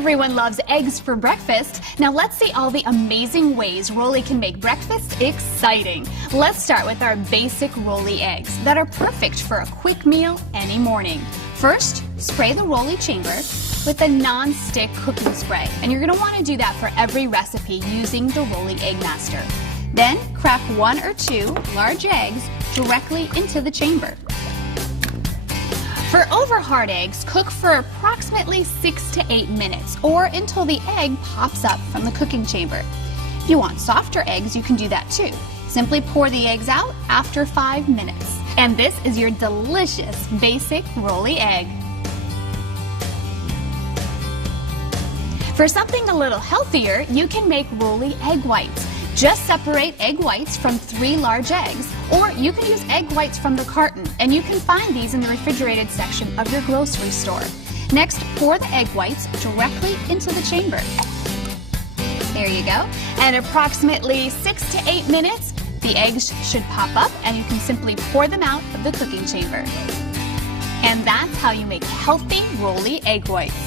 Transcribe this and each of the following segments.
Everyone loves eggs for breakfast. Now let's see all the amazing ways Rolly can make breakfast exciting. Let's start with our basic Rolly eggs that are perfect for a quick meal any morning. First, spray the Rolly chamber with a non-stick cooking spray. And you're going to want to do that for every recipe using the Rolly Eggmaster. Then, crack 1 or 2 large eggs directly into the chamber. For over-hard eggs, cook for approximately 6 to 8 minutes or until the egg pops up from the cooking chamber. If you want softer eggs, you can do that too. Simply pour the eggs out after 5 minutes. And this is your delicious basic Rolly egg. For something a little healthier, you can make Rolly egg whites. Just separate egg whites from 3 large eggs, or you can use egg whites from the carton, and you can find these in the refrigerated section of your grocery store. Next, pour the egg whites directly into the chamber. There you go. And approximately 6 to 8 minutes, the eggs should pop up, and you can simply pour them out of the cooking chamber. And that's how you make healthy Rolly egg whites.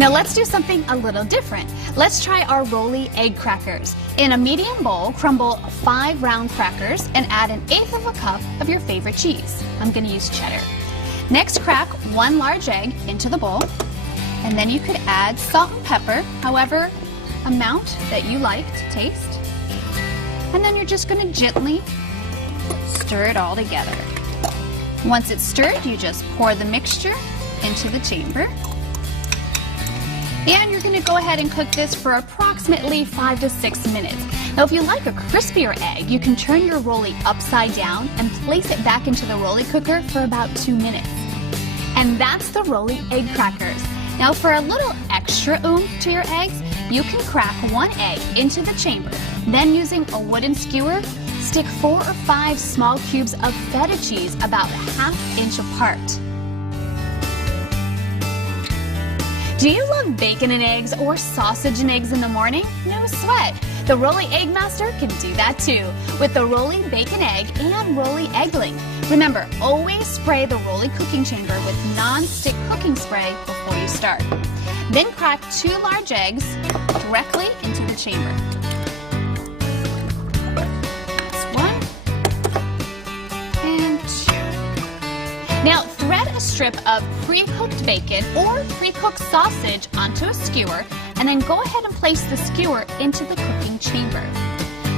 Now let's do something a little different. Let's try our Rolly egg crackers. In a medium bowl, crumble 5 round crackers and add 1/8 of a cup of your favorite cheese. I'm going to use cheddar. Next, crack 1 large egg into the bowl, and then you could add salt and pepper, however amount that you like to taste. And then you're just going to gently stir it all together. Once it's stirred, you just pour the mixture into the chamber. And you're going to go ahead and cook this for approximately 5 to 6 minutes. Now, if you like a crispier egg, you can turn your Rolly upside down and place it back into the Rolly cooker for about 2 minutes. And that's the Rolly egg crackers. Now, for a little extra oomph to your eggs, you can crack 1 egg into the chamber. Then, using a wooden skewer, stick 4 or 5 small cubes of feta cheese about 1/2 inch apart. Do you love bacon and eggs or sausage and eggs in the morning? No sweat. The Rolly Eggmaster can do that too with the Rolly Bacon Egg and Rolly Eggling. Remember, always spray the Rolly cooking chamber with non-stick cooking spray before you start. Then crack 2 large eggs directly into the chamber. That's 1 and 2. Now, thread a strip of pre-cooked bacon or pre-cooked sausage onto a skewer, and then go ahead and place the skewer into the cooking chamber.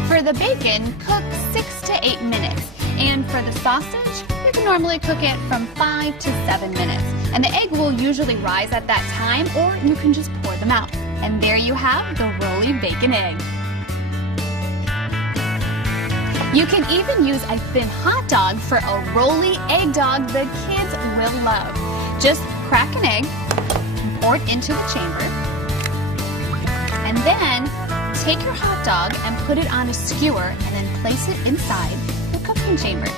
For the bacon, cook 6 to 8 minutes, and for the sausage, you can normally cook it from 5 to 7 minutes. And the egg will usually rise at that time, or you can just pour them out. And there you have the Rolly Bacon Egg. You can even use a thin hot dog for a Rolly egg dog the kids will love. Just crack an egg and pour it into the chamber. And then take your hot dog and put it on a skewer and then place it inside the cooking chamber.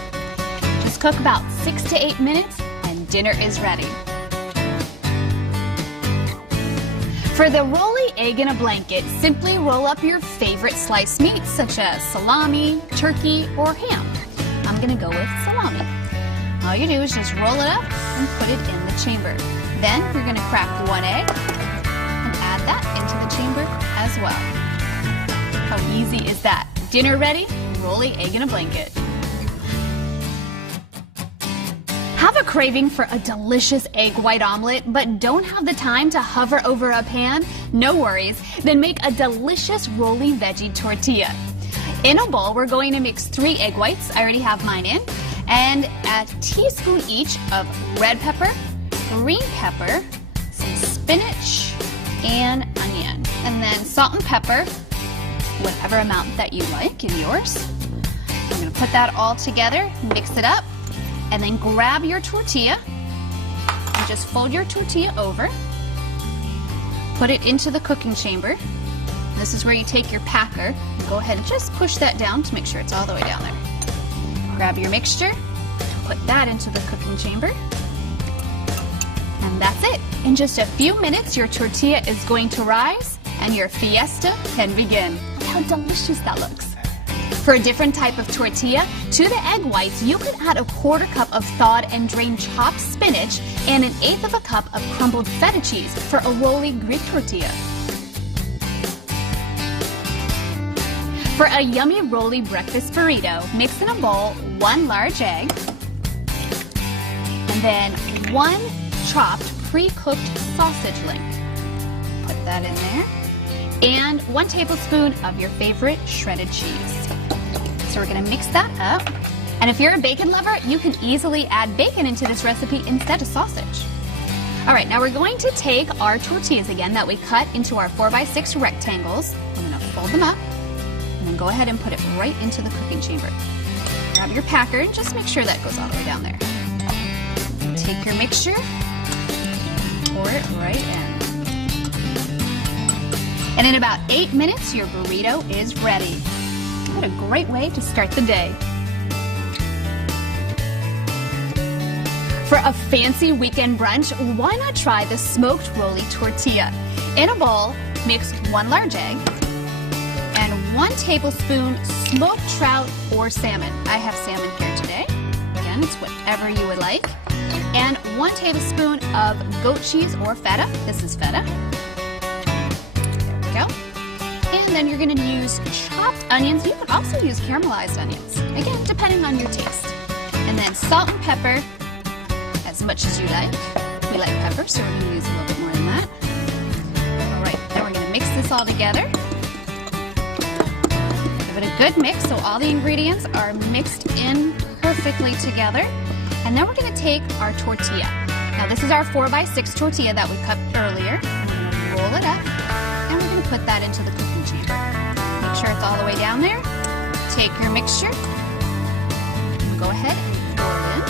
Just cook about 6 to 8 minutes and dinner is ready. For the Rolly Egg in a Blanket, simply roll up your favorite sliced meats such as salami, turkey, or ham. I'm going to go with salami. All you do is just roll it up and put it in the chamber. Then you're going to crack 1 egg and add that into the chamber as well. How easy is that? Dinner ready? Rolly Egg in a Blanket. Have a craving for a delicious egg white omelet, but don't have the time to hover over a pan? No worries. Then make a delicious Rolly veggie tortilla. In a bowl, we're going to mix 3 egg whites. I already have mine in. And a teaspoon each of red pepper, green pepper, some spinach, and onion. And then salt and pepper, whatever amount that you like in yours. I'm going to put that all together, mix it up. And then grab your tortilla and just fold your tortilla over. Put it into the cooking chamber. This is where you take your packer. Go ahead and just push that down to make sure it's all the way down there. Grab your mixture, put that into the cooking chamber. And that's it. In just a few minutes, your tortilla is going to rise and your fiesta can begin. Look how delicious that looks. For a different type of tortilla, to the egg whites, you could add a 1/4 cup of thawed and drained chopped spinach and 1/8 cup of crumbled feta cheese for a rolly Greek tortilla. For a yummy rolly breakfast burrito, mix in a bowl 1 large egg and then 1 chopped pre-cooked sausage link. Put that in there. And 1 tablespoon of your favorite shredded cheese. So we're gonna mix that up. And if you're a bacon lover, you can easily add bacon into this recipe instead of sausage. All right, now we're going to take our tortillas again that we cut into our 4x6 rectangles. I'm gonna fold them up and then go ahead and put it right into the cooking chamber. Grab your packer and just make sure that goes all the way down there. Take your mixture, pour it right in. And in about 8 minutes, your burrito is ready. What a great way to start the day. For a fancy weekend brunch, why not try the smoked rolly tortilla? In a bowl, mix 1 large egg and 1 tablespoon smoked trout or salmon. I have salmon here today. Again, it's whatever you would like. And 1 tablespoon of goat cheese or feta. This is feta. Go. And then you're going to use chopped onions. You can also use caramelized onions, again, depending on your taste. And then salt and pepper, as much as you like. We like pepper, so we're going to use a little bit more than that. All right, then we're going to mix this all together. Give it a good mix so all the ingredients are mixed in perfectly together. And then we're going to take our tortilla. Now this is our 4x6 tortilla that we cut earlier. We're going to roll it up. And we're going to put that into the cooking chamber. Make sure it's all the way down there. Take your mixture. Go ahead and pour it in.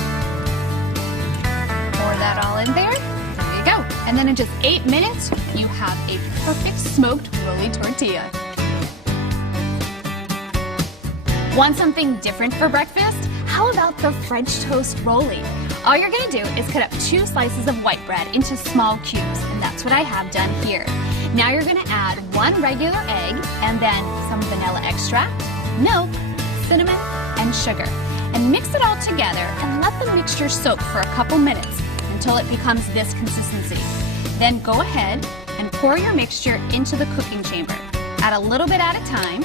Pour that all in there. There you go. And then in just 8 minutes, you have a perfect smoked rolly tortilla. Want something different for breakfast? How about the French toast rolly? All you're going to do is cut up 2 slices of white bread into small cubes, and that's what I have done here. Now you're going to add 1 regular egg and then some vanilla extract, milk, cinnamon, and sugar. And mix it all together and let the mixture soak for a couple minutes until it becomes this consistency. Then go ahead and pour your mixture into the cooking chamber. Add a little bit at a time.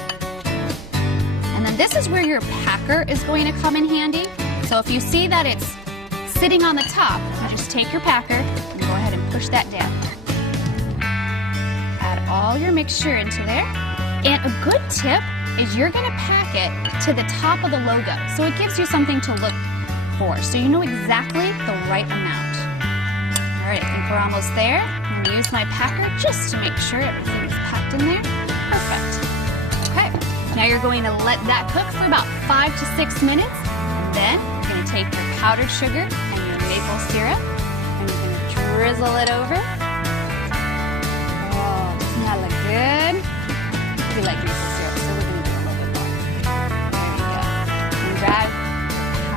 And then this is where your packer is going to come in handy. So if you see that it's sitting on the top, you just take your packer and go ahead and push that down. Add all your mixture into there. And a good tip is you're going to pack it to the top of the logo, so it gives you something to look for, so you know exactly the right amount. All right, I think we're almost there. I'm going to use my packer just to make sure everything's packed in there. Perfect. Okay, now you're going to let that cook for about 5 to 6 minutes. And then you're going to take your powdered sugar and your maple syrup, and you're going to drizzle it over. Oh, doesn't that look good? We like maple syrup, so we're going to do a little bit more. There you go. And grab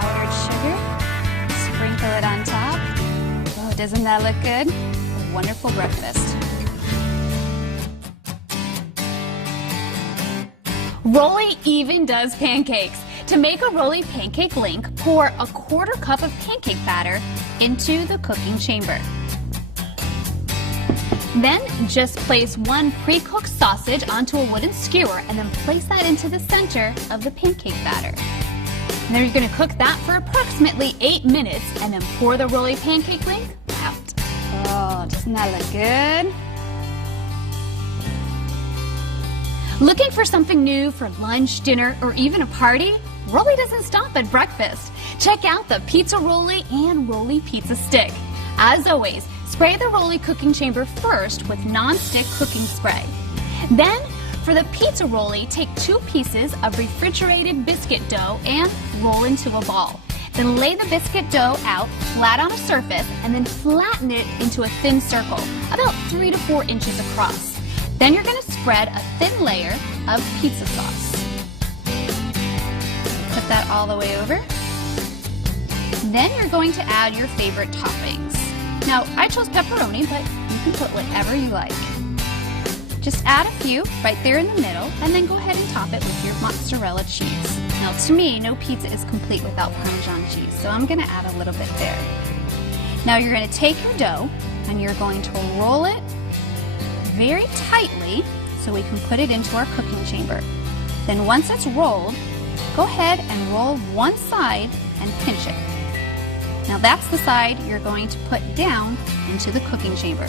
powdered sugar, sprinkle it on top. Oh, doesn't that look good? A wonderful breakfast. Rolly even does pancakes. To make a rolly pancake link, pour a 1/4 cup of pancake batter into the cooking chamber. Then just place 1 pre-cooked sausage onto a wooden skewer and then place that into the center of the pancake batter. And then you're going to cook that for approximately 8 minutes and then pour the rolly pancake link out. Oh, doesn't that look good? Looking for something new for lunch, dinner, or even a party? Rolly doesn't stop at breakfast. Check out the Pizza Rolly and Rolly Pizza Stick. As always, spray the rolly cooking chamber first with non-stick cooking spray. Then, for the pizza rolly, take 2 pieces of refrigerated biscuit dough and roll into a ball. Then lay the biscuit dough out flat on a surface and then flatten it into a thin circle, about 3 to 4 inches across. Then you're going to spread a thin layer of pizza sauce. Put that all the way over. Then you're going to add your favorite toppings. Now, I chose pepperoni, but you can put whatever you like. Just add a few right there in the middle, and then go ahead and top it with your mozzarella cheese. Now to me, no pizza is complete without Parmesan cheese, so I'm gonna add a little bit there. Now you're gonna take your dough, and you're going to roll it very tightly so we can put it into our cooking chamber. Then once it's rolled, go ahead and roll one side and pinch it. Now that's the side you're going to put down into the cooking chamber.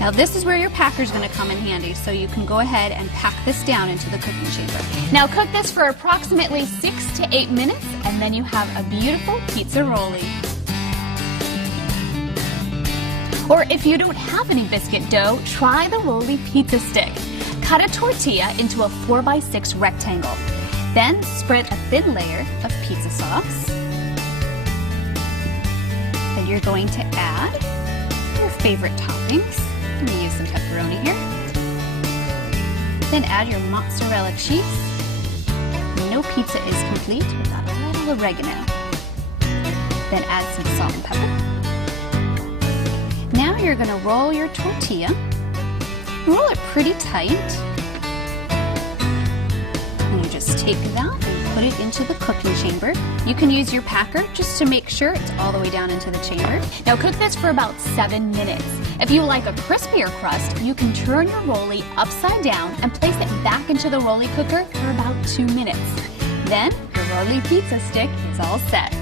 Now this is where your packer is going to come in handy, so you can go ahead and pack this down into the cooking chamber. Now cook this for approximately 6 to 8 minutes, and then you have a beautiful pizza rollie. Or if you don't have any biscuit dough, try the rollie pizza stick. Cut a tortilla into a 4x6 rectangle. Then spread a thin layer of pizza sauce. Then you're going to add your favorite toppings. I'm going to use some pepperoni here. Then add your mozzarella cheese. No pizza is complete without a little oregano. Then add some salt and pepper. Now you're going to roll your tortilla. Roll it pretty tight. And you just take that and put it into the cooking chamber. You can use your packer just to make sure it's all the way down into the chamber. Now cook this for about 7 minutes. If you like a crispier crust, you can turn your rollie upside down and place it back into the rollie cooker for about 2 minutes. Then your rollie pizza stick is all set.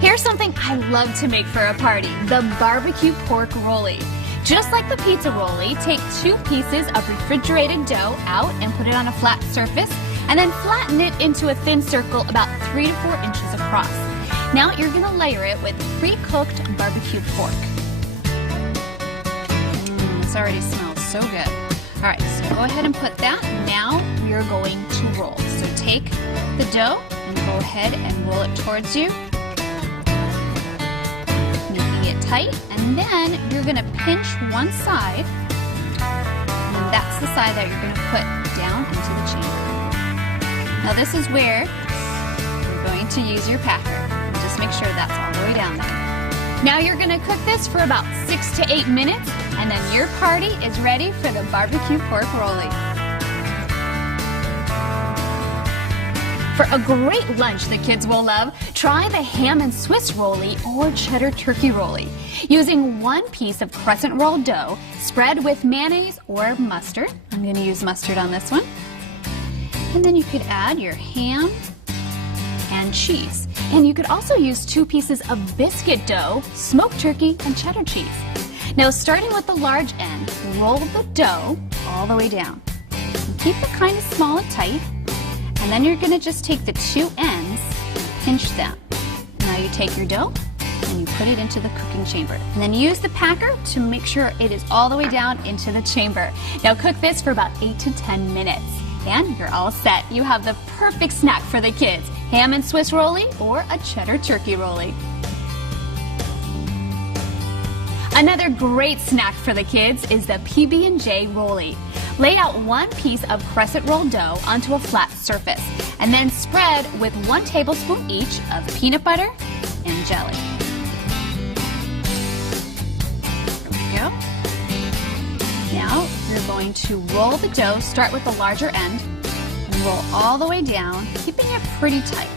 Here's something I love to make for a party, the barbecue pork rollie. Just like the pizza rollie, take 2 pieces of refrigerated dough out and put it on a flat surface, and then flatten it into a thin circle about 3 to 4 inches across. Now you're going to layer it with pre-cooked barbecue pork. This already smells so good. All right, so go ahead and put that. Now we're going to roll. So take the dough and go ahead and roll it towards you, making it tight, and then you're going to pinch one side, and that's the side that you're going to put down into the chamber. Now this is where you're going to use your packer. Just make sure that's all the way down there. Now you're going to cook this for about 6 to 8 minutes, and then your party is ready for the barbecue pork rollie. For a great lunch the kids will love, try the ham and Swiss rollie or cheddar turkey rollie. Using 1 piece of crescent roll dough, spread with mayonnaise or mustard. I'm going to use mustard on this one. And then you could add your ham and cheese. And you could also use 2 pieces of biscuit dough, smoked turkey, and cheddar cheese. Now starting with the large end, roll the dough all the way down. And keep it kind of small and tight. And then you're going to just take the 2 ends and pinch them. Now you take your dough and you put it into the cooking chamber. And then use the packer to make sure it is all the way down into the chamber. Now cook this for about 8 to 10 minutes. And you're all set. You have the perfect snack for the kids. Ham and Swiss rollie or a cheddar turkey rollie. Another great snack for the kids is the PB&J rollie. Lay out 1 piece of crescent roll dough onto a flat surface, and then spread with 1 tablespoon each of peanut butter and jelly. There we go. Now you're going to roll the dough, start with the larger end, and roll all the way down, keeping it pretty tight.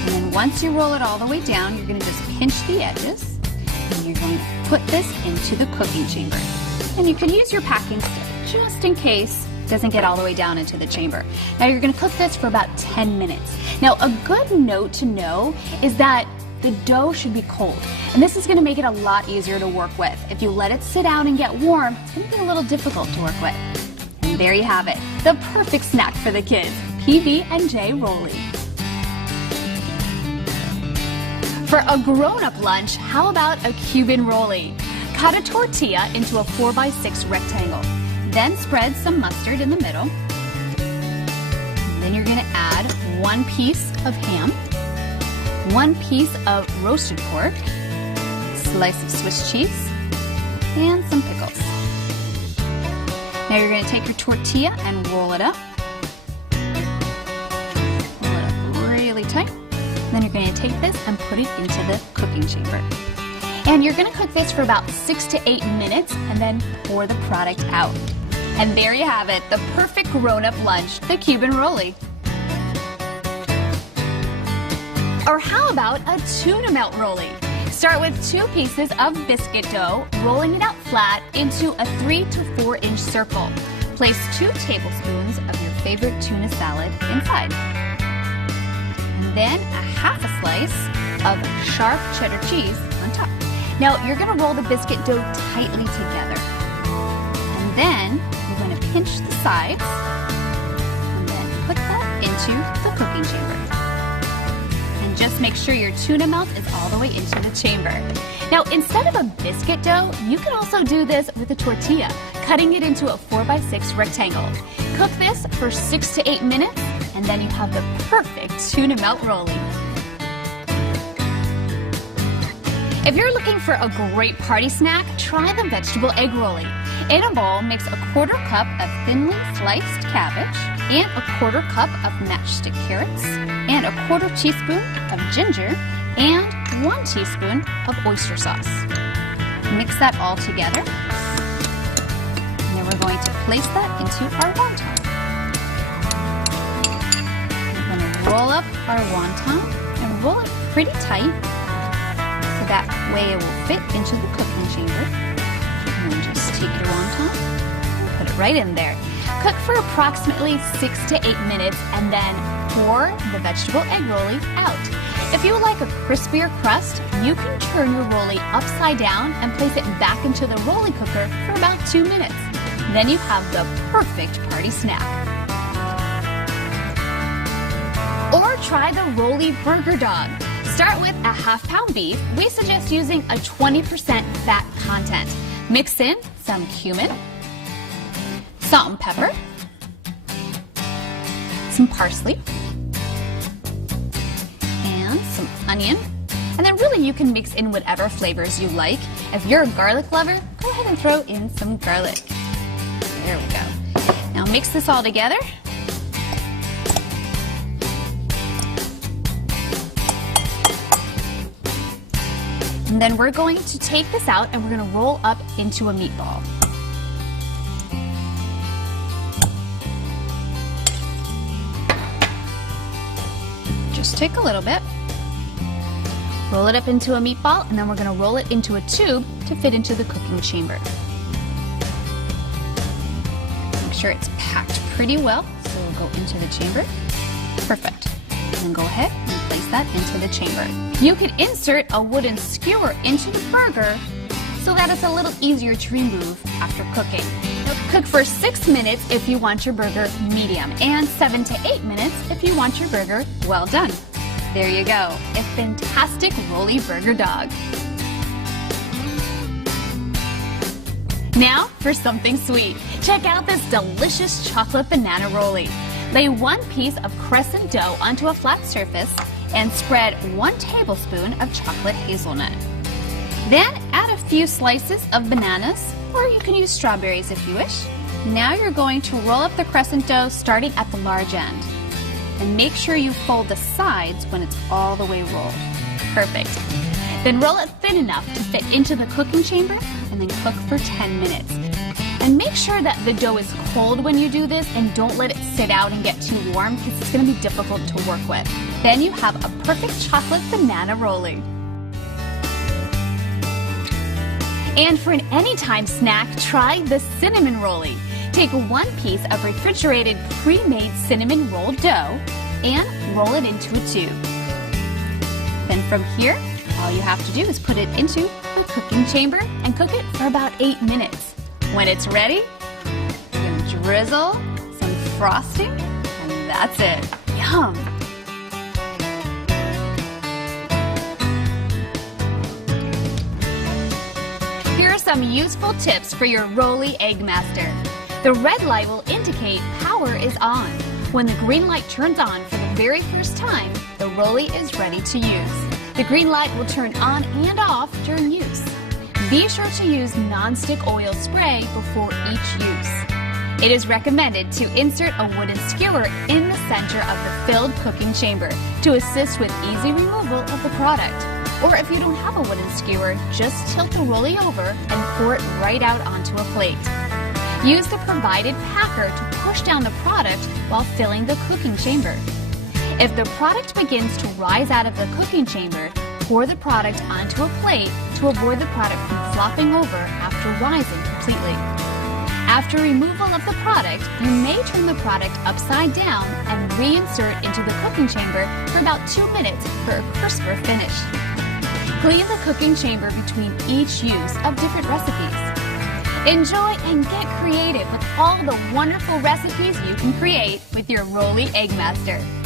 And then once you roll it all the way down, you're going to just pinch the edges, and you're going to put this into the cooking chamber. And you can use your packing stick just in case it doesn't get all the way down into the chamber. Now you're going to cook this for about 10 minutes. Now a good note to know is that the dough should be cold, and this is going to make it a lot easier to work with. If you let it sit out and get warm, it's going to be a little difficult to work with. And there you have it, the perfect snack for the kids, PB&J rollie. For a grown-up lunch, how about a Cuban rollie? Cut a tortilla into a 4x6 rectangle. Then spread some mustard in the middle. And then you're going to add 1 piece of ham, 1 piece of roasted pork, slice of Swiss cheese, and some pickles. Now you're going to take your tortilla and roll it up. Roll it up really tight. Then you're going to take this and put it into the cooking chamber. And you're gonna cook this for about 6 to 8 minutes and then pour the product out. And there you have it, the perfect grown-up lunch, the Cuban rolly. Or how about a tuna melt rolly? Start with 2 pieces of biscuit dough, rolling it out flat into a 3 to 4 inch circle. Place 2 tablespoons of your favorite tuna salad inside. And then a half a slice of sharp cheddar cheese on top. Now you're gonna roll the biscuit dough tightly together. And then you're gonna pinch the sides and then put that into the cooking chamber. And just make sure your tuna melt is all the way into the chamber. Now, instead of a biscuit dough, you can also do this with a tortilla, cutting it into a 4x6 rectangle. Cook this for 6 to 8 minutes, and then you have the perfect tuna melt rolly. If you're looking for a great party snack, try the vegetable egg rolly. In a bowl, mix a 1/4 cup of thinly sliced cabbage and a 1/4 cup of matchstick carrots and a 1/4 teaspoon of ginger and 1 teaspoon of oyster sauce. Mix that all together. And then we're going to place that into our wonton. We're going to roll up our wonton and roll it pretty tight so that way it will fit into the cooking chamber. And then just take your wonton and put it right in there. Cook for approximately 6 to 8 minutes and then pour the vegetable egg rolly out. If you would like a crispier crust, you can turn your rolly upside down and place it back into the rolly cooker for about 2 minutes. Then you have the perfect party snack. Or try the rolly burger dog. Start with a 1/2 pound beef. We suggest using a 20% fat content. Mix in some cumin, salt and pepper, some parsley, and some onion. And then really you can mix in whatever flavors you like. If you're a garlic lover, go ahead and throw in some garlic. There we go. Now mix this all together. And then we're going to take this out and we're going to roll up into a meatball. Just take a little bit, roll it up into a meatball, and then we're going to roll it into a tube to fit into the cooking chamber. Make sure it's packed pretty well, so we'll go into the chamber. Perfect. And then go ahead and place that into the chamber. You could insert a wooden skewer into the burger so that it's a little easier to remove after cooking. Now, cook for 6 minutes if you want your burger medium and 7 to 8 minutes if you want your burger well done. There you go, a fantastic rolly burger dog. Now for something sweet. Check out this delicious chocolate banana rolly. Lay 1 piece of crescent dough onto a flat surface and spread 1 tablespoon of chocolate hazelnut. Then add a few slices of bananas, or you can use strawberries if you wish. Now you're going to roll up the crescent dough starting at the large end. And make sure you fold the sides when it's all the way rolled. Perfect. Then roll it thin enough to fit into the cooking chamber and then cook for 10 minutes. And make sure that the dough is cold when you do this and don't let it sit out and get too warm because it's going to be difficult to work with. Then you have a perfect chocolate banana rolling. And for an anytime snack, try the cinnamon rolly. Take 1 piece of refrigerated pre-made cinnamon rolled dough and roll it into a tube. Then from here, all you have to do is put it into the cooking chamber and cook it for about 8 minutes. When it's ready, you can drizzle some frosting, and that's it. Yum! Here are some useful tips for your rolly Eggmaster. The red light will indicate power is on. When the green light turns on for the very first time, the rolly is ready to use. The green light will turn on and off during use. Be sure to use non-stick oil spray before each use. It is recommended to insert a wooden skewer in the center of the filled cooking chamber to assist with easy removal of the product. Or if you don't have a wooden skewer, just tilt the rollie over and pour it right out onto a plate. Use the provided packer to push down the product while filling the cooking chamber. If the product begins to rise out of the cooking chamber, pour the product onto a plate to avoid the product from flopping over after rising completely. After removal of the product, you may turn the product upside down and reinsert into the cooking chamber for about 2 minutes for a crisper finish. Clean the cooking chamber between each use of different recipes. Enjoy and get creative with all the wonderful recipes you can create with your Rollie Eggmaster.